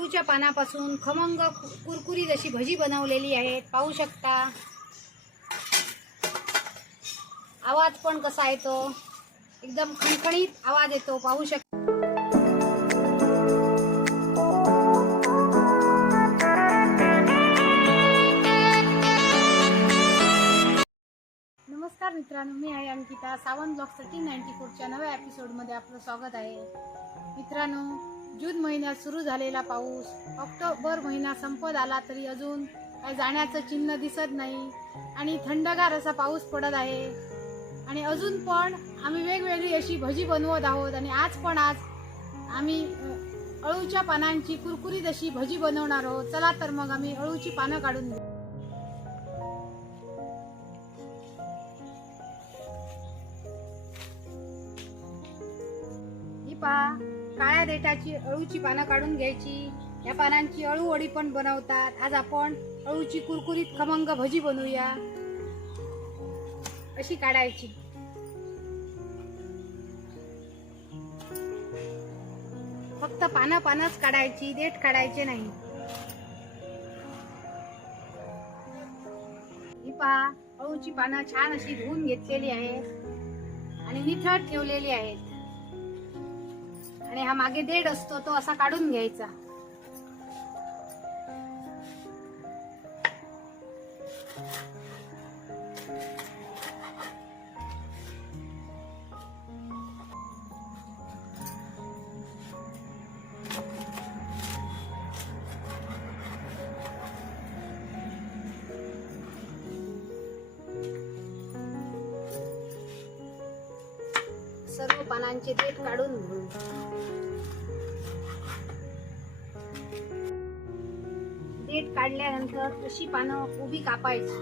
वाळूच्या पानापासून खमंग कु- जशी भजी बनवलेली आहेत. पाहू शकता. आवाज पण कसा येतो? एकदम खणखणीत आवाज येतो. पाहू शकता. नमस्कार मित्रांनो मी आहे Ankita. Sawant blog thirteen ninety फोरच्या नव्या एपिसोडमध्ये आपलं स्वागत आहे. मित्रांनो जून महिन्यात सुरू झालेला पाऊस. ऑक्टोबर महिना संपत आला तरी अजून काय जाण्याचं चिन्ह दिसत नाही आणि थंडगार असा पाऊस पडत आहे. आणि अजून पण आम्ही वेगवेगळी अशी भजी बनवत आहोत आणि आज पण आज आम्ही अळूच्या पानांची कुरकुरीत अशी भजी बनवणार आहोत. चला तर मग आम्ही अळूची पानं काढून घेऊ. काळ्या अळूची पानं काढून घ्यायची. या पानांची अळू वडी पण बनवतात. आज आपण अळूची कुरकुरीत खमंग भजी बनवूया. अशी काढायची. फक्त पानं पानच काढायची देठ काढायचे नाही. ही पहा अळूची पानं छान अशी धुवून घेतलेली आहेत. आणि निथळ ठेवलेली आहेत. आणि हा मागे देड असतो तो असा काढून घ्यायचा. सर्व पानांचे देठ काढून घेऊ देठ काढल्यानंतर अशी पानं उभी कापायची.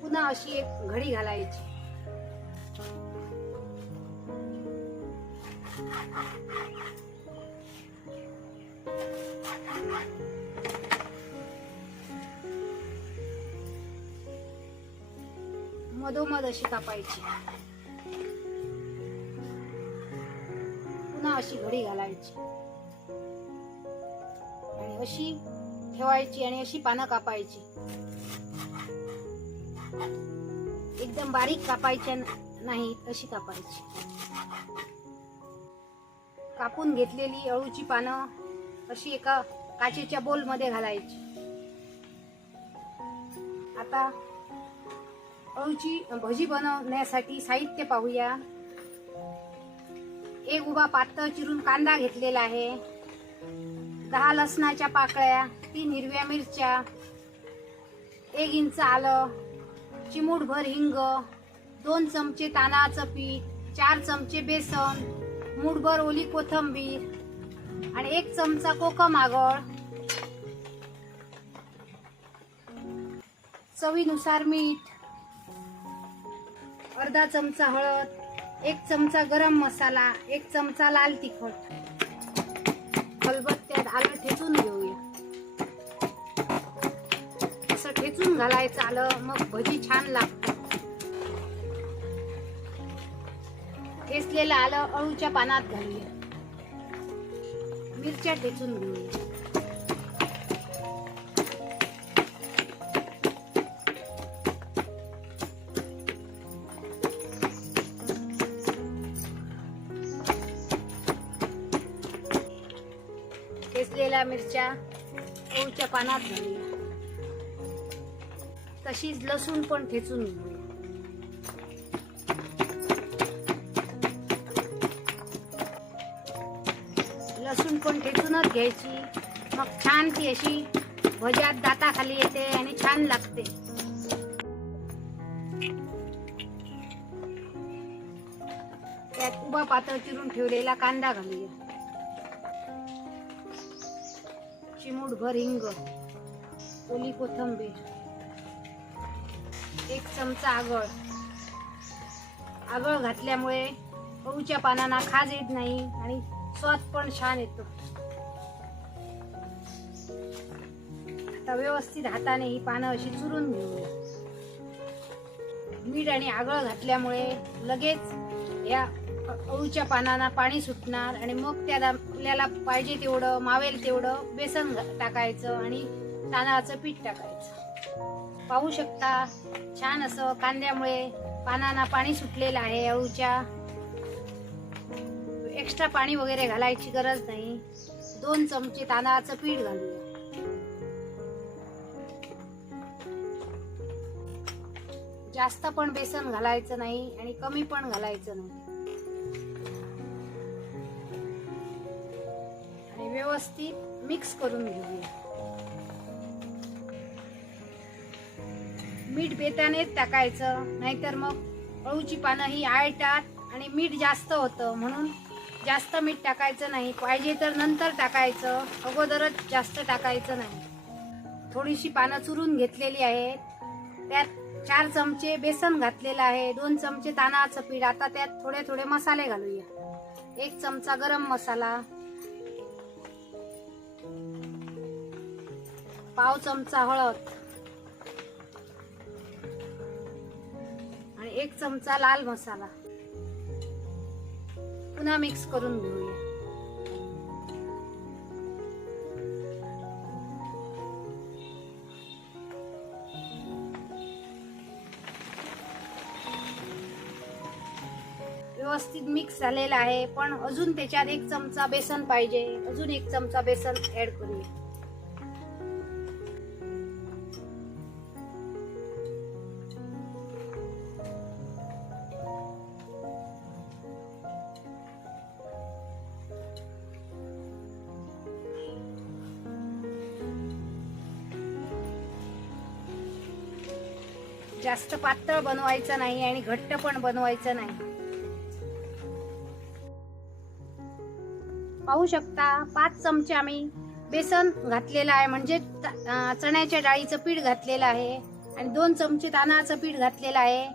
पुन्हा अशी एक घडी घालायची. मधोमध अशी कापायची. पुन्हा अशी घडी घालायची. आणि अशी ठेवायची आणि अशी पानं कापायची. एकदम बारीक कापायच्या नाही नाहीत अशी कापायची. कापून घेतलेली अळूची पानं अशी एका काचेच्या बोलमध्ये घालायची. आता अळूची भजी बनवण्यासाठी साहित्य पाहूया. एक उभा पातळ चिरून कांदा घेतलेला आहे. दहा लसणाच्या पाकळ्या तीन हिरव्या मिरच्या एक इंच आलं चिमूटभर हिंग दोन चमचे तांदळाचं पीठ चार चमचे बेसन मुठभर ओली कोथंबीर आणि एक चमचा कोकम आगळ. चवीनुसार मीठ अर्धा चमचा हळद एक चमचा गरम मसाला एक चमचा लाल तिखट. खलबत्त्यात आलं ठेचून घेऊया. असं ठेचून घालायचं आलं मग भजी छान लागते. ठेचलेलं आलं अळूच्या पानात घालूया. मिरच्या ठेचून घेऊया. भाजलेल्या मिरच्या ओच्या पानात घालूया. तशीच लसूण पण ठेचून घेऊया. लसूण पण ठेचूनच घ्यायची. मग छान ती अशी भज्यात दाताखाली येते आणि छान लागते. त्यात उभा पातळ चिरून ठेवलेला कांदा घालूया. चिमूटभर हिंग ओली कोथंबीर एक चमचा आगळ. आगळ घातल्यामुळे अळूच्या पानांना खाज येत नाही आणि स्वाद पण छान येतो. आता व्यवस्थित हाताने ही पानं अशी चुरून घेऊ मीठ आणि आगळ घातल्यामुळे लगेच या अळूच्या पानांना पाणी सुटणार आणि मग त्या आपल्याला पाहिजे तेवढं मावेल तेवढं बेसन घा- टाकायचं आणि तांदळाचं पीठ टाकायचं. पाहू शकता छान असं कांद्यामुळे पानांना पाणी सुटलेलं आहे अळूच्या. एक्स्ट्रा पाणी वगैरे घालायची गरज नाही. दोन चमचे तांदळाचं पीठ घालूया. जास्त पण बेसन घालायचं नाही आणि कमी पण घालायचं नाही. व्यवस्थित मिक्स करून घेऊया. मीठ बेतानेच टाकायचं नाहीतर मग अळूची पानं ही आळतात आणि मीठ जास्त होतं म्हणून जास्त मीठ टाकायचं नाही. पाहिजे तर नंतर टाकायचं अगोदरच जास्त टाकायचं नाही. थोडीशी पानं चुरून घेतलेली आहेत. त्यात चार चमचे बेसन घातलेलं आहे दोन चमचे तांदळाचं पीठ. आता त्यात थोडे थोडे मसाले घालूया. एक चमचा गरम मसाला पाव चमचा हळद. आणि एक चमचा लाल मसाला. पुन्हा मिक्स करून घेऊया. व्यवस्थित मिक्स झालेला आहे पण अजून त्याच्यात एक चमचा बेसन पाहिजे. अजून एक चमचा बेसन ऍड करूया. जास्त पातळ बनवायचं नाही आणि घट्ट पण बनवायचं नाही. पाहू शकता पाच चमचे आम्ही बेसन घातलेलं आहे. म्हणजे त- चण्याच्या डाळीचं पीठ घातलेलं आहे आणि दोन चमचे तांदळाचं पीठ घातलेलं आहे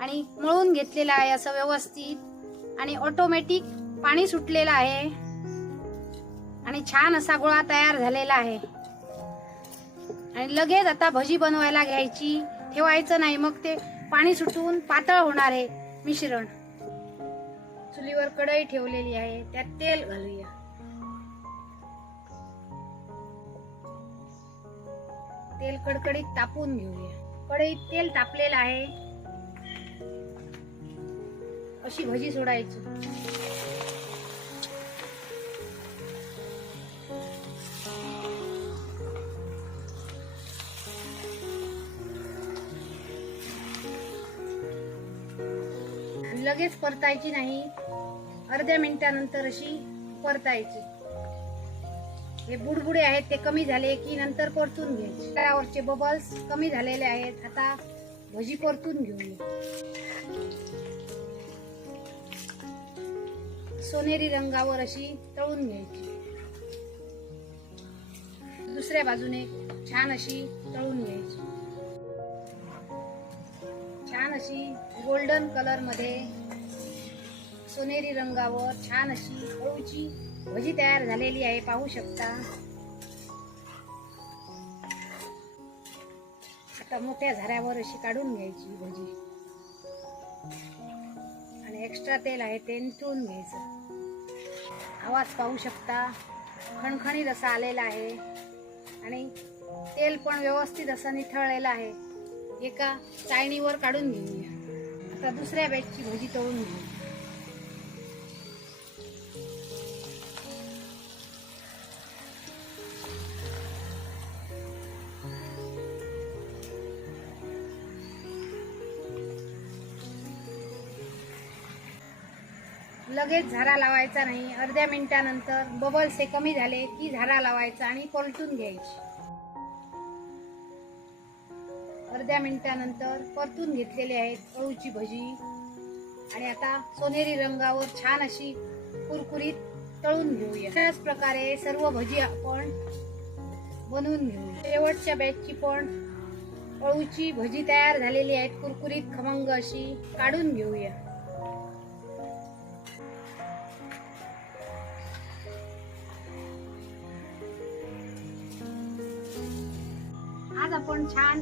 आणि मळून घेतलेलं आहे असं व्यवस्थित. आणि ऑटोमॅटिक पाणी सुटलेलं आहे आणि छान असा गोळा तयार झालेला आहे. आणि लगेच आता भजी बनवायला घ्यायची. ठेवायचं नाही. मग ते पाणी सुटून पातळ होणार आहे मिश्रण. चुलीवर कढई ठेवलेली आहे. त्यात तेल घालूया. तेल कडकडीत तापून घेऊया. कढईत तेल तापलेलं आहे. अशी भजी सोडायची. लगेच परतायची नाही. अर्ध्या मिनिटानंतर अशी परतायची. हे बुडबुडे आहेत ते कमी झाले की नंतर परतून घ्यायचे. तव्यावरचे बबल्स कमी झालेले आहेत. आता भजी परतून घेऊन सोनेरी रंगावर अशी तळून घ्यायची. दुसऱ्या बाजूने छान अशी तळून घ्यायची. छान अशी गोल्डन कलरमध्ये सोनेरी रंगावर छान अशी हळूची भजी तयार झालेली आहे पाहू शकता. आता मोठ्या झाऱ्यावर अशी काढून घ्यायची भजी. आणि एक्स्ट्रा तेल आहे ते निथळून घ्यायचं. आवाज पाहू शकता खणखणीत असा आलेला आहे. आणि तेल पण व्यवस्थित असं निथळलेलं आहे. एका चाळणीवर काढून घेऊया. आता दुसऱ्या बॅचची भजी तळून घेऊ. लगेच झारा लावायचा नाही. अर्ध्या मिनिटानंतर बबल्स हे कमी झाले की झारा लावायचा आणि पलटून घ्यायची. अर्ध्या मिनिटानंतर परतून घेतलेले आहेत अळूची भजी. आणि आता सोनेरी रंगावर छान अशी कुरकुरीत तळून घेऊया. अशाच प्रकारे सर्व भजी आपण बनवून घेऊ शेवटच्या बॅचची पण अळूची भजी तयार झालेली आहेत. कुरकुरीत खमंग अशी काढून घेऊया. आपण छान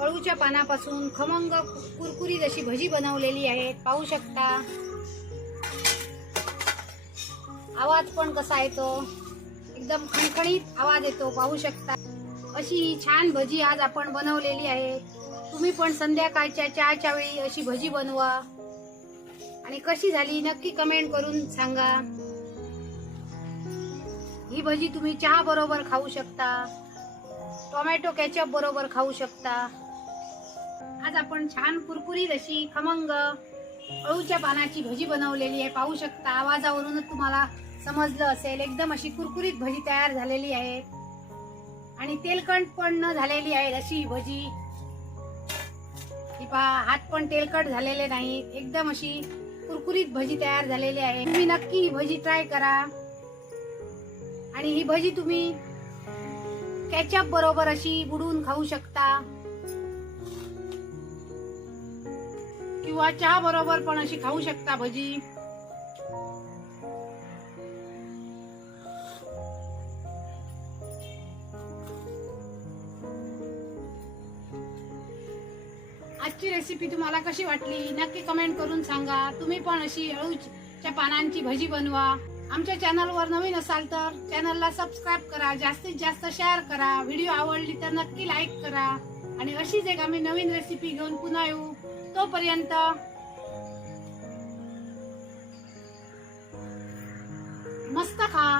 अळूच्या पानापासून खमंग कुरकुरीत अशी भजी बनवलेली आहे. पाहू शकता. आवाज पण कसा येतो? एकदम खणखणीत आवाज येतो पाहू शकता. अशी ही छान भजी आज आपण बनवलेली आहे. तुम्ही पण संध्याकाळच्या चहाच्या वेळी अशी भजी बनवा. आणि कशी झाली नक्की कमेंट करून सांगा. ही भजी तुम्ही चहा बरोबर खाऊ शकता. टोमॅटो कॅचअप बरोबर खाऊ शकता. आज आपण छान कुरकुरीत अशी खमंग अळूच्या पानाची भजी बनवलेली आहे पाहू शकता. आवाजावरूनच तुम्हाला समजलं असेल एकदम अशी कुरकुरीत भजी तयार झालेली आहे. आणि तेलकट पण न झालेली आहे अशी ही भजी. ही पहा हात पण तेलकट झालेले नाहीत एकदम अशी कुरकुरीत भजी तयार झालेली आहे. तुम्ही नक्की ही भजी ट्राय करा. आणि ही भजी तुम्ही केचप बरोबर अशी बुडून खाऊ शकता. किंवा चहा बरोबर पण अशी खाऊ शकता भजी. आजची रेसिपी तुम्हाला कशी वाटली? नक्की कमेंट करून सांगा. तुम्ही पण अशी अळूच्या पानांची भजी बनवा. आमच्या चॅनलवर नवीन असाल तर चॅनलला सबस्क्राईब करा जास्तीत जास्त शेअर करा. व्हिडिओ आवडली तर नक्की लाईक करा. आणि अशीच एक आम्ही नवीन रेसिपी घेऊन पुन्हा येऊ. तोपर्यंत मस्त खा.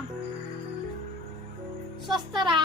स्वस्त राहा.